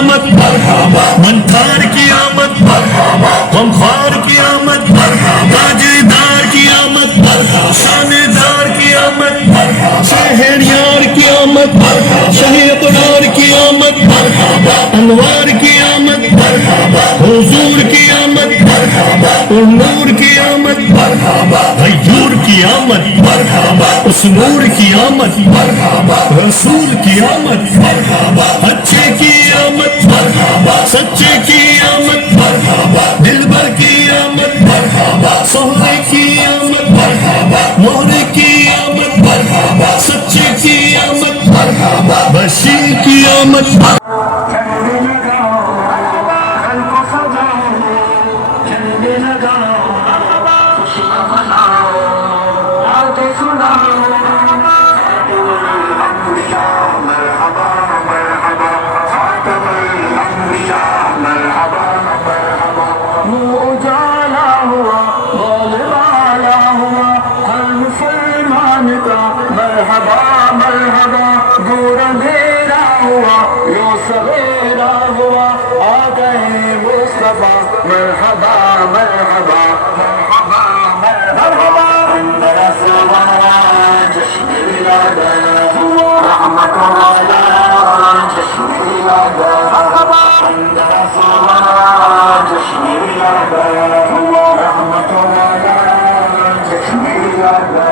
आमद, मनखार की आमद, गमखार की आमद, ताजेदार की आमद, शानेदार की आमद, शहरयार की आमद, शहरयार की आमद, अनवार की आमद, हुजूर की आमद, नूर की आमद, गयूर की आमद, उस नूर की आमद, रसूल की आमद, अच्छे की आमद, सच्चे की आमद, दिलबर की आमद, सोहरे की आमद, मोहरे की आमद, सच्चे की आमद, बशीर की आमद। सवेरा हुआ आ गए मुस्तफा मरहबा मरहबा मरहबा मरहबा अंदर सवारा जश्न मिलादा रहमत वाला जश्न मिलादा अंदर सवारा जश्न मिलादा रहमत वाला जश्न मिलादा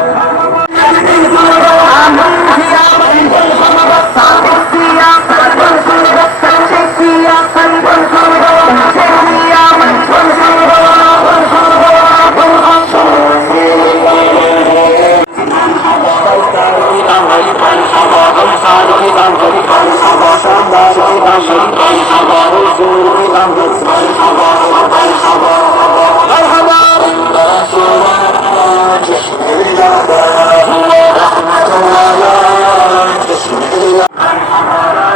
مرحبا